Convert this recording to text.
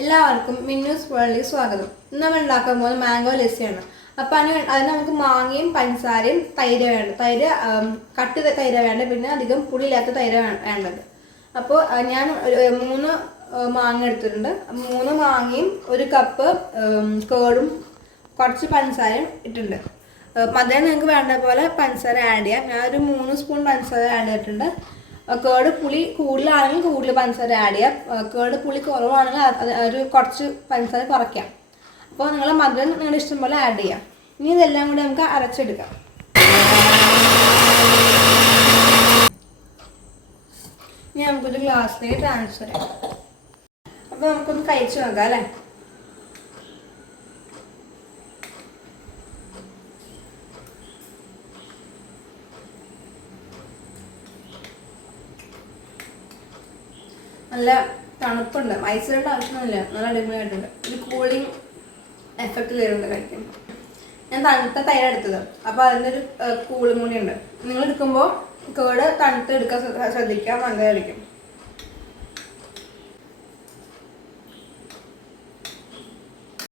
എല്ലാവർക്കും മിന്നൂസ് വേൾഡിലേക്ക് സ്വാഗതം. ഇന്ന് നമ്മൾ ഉണ്ടാക്കാൻ പോകുന്നത് മാംഗോ ലസ്സിയാണ്. അപ്പോൾ അതിന് നമുക്ക് മാങ്ങയും പഞ്ചസാരയും തൈര് വേണ്ട. കട്ട് തൈര് വേണ്ട, പിന്നെ അധികം പുളിയില്ലാത്ത തൈര് വേണ്ടത്. അപ്പോൾ ഞാൻ 3 മാങ്ങ എടുത്തിട്ടുണ്ട്. 3 മാങ്ങയും 1 കപ്പ് കേടും കുറച്ച് പഞ്ചസാരയും ഇട്ടിട്ടുണ്ട്. മധുരം നിങ്ങൾക്ക് വേണ്ട പോലെ പഞ്ചസാര ആഡ് ചെയ്യാം. ഞാനൊരു 3 സ്പൂൺ പഞ്ചസാര ആഡ് ചെയ്തിട്ടുണ്ട്. കേട് പുളി കൂടുതലാണെങ്കിൽ കൂടുതൽ പഞ്ചസാര ആഡ് ചെയ്യാം. കേട് പുളി കുറവാണെങ്കിൽ ഒരു കുറച്ച് പഞ്ചസാര കുറയ്ക്കാം. അപ്പോൾ നിങ്ങൾ മധുരം നിങ്ങളുടെ ഇഷ്ടം പോലെ ആഡ് ചെയ്യാം. ഇനി ഇതെല്ലാം കൂടി നമുക്ക് അരച്ചെടുക്കാം. ഇനി നമുക്കൊരു ഗ്ലാസ്സിലേക്ക് ട്രാൻസ്ഫർ ചെയ്യാം. അപ്പോൾ നമുക്കൊന്ന് കഴിച്ച് നോക്കാം അല്ലേ. നല്ല തണുപ്പുണ്ട്, ഐസിൻ്റെ ആവശ്യമൊന്നുമില്ല, നല്ല അടിപൊളിയായിട്ടുണ്ട്. ഒരു കൂളിംഗ് എഫക്റ്റ് വരുന്നുണ്ട് കഴിക്കും. ഞാൻ തണുത്ത തൈര് എടുത്തത്, അപ്പോൾ അതിൻ്റെ ഒരു കൂളിംഗ് കൂടി ഉണ്ട്. നിങ്ങൾ എടുക്കുമ്പോൾ കേട് തണുത്ത് എടുക്കാൻ ശ്രദ്ധിക്കാം, നല്ലതായിരിക്കും.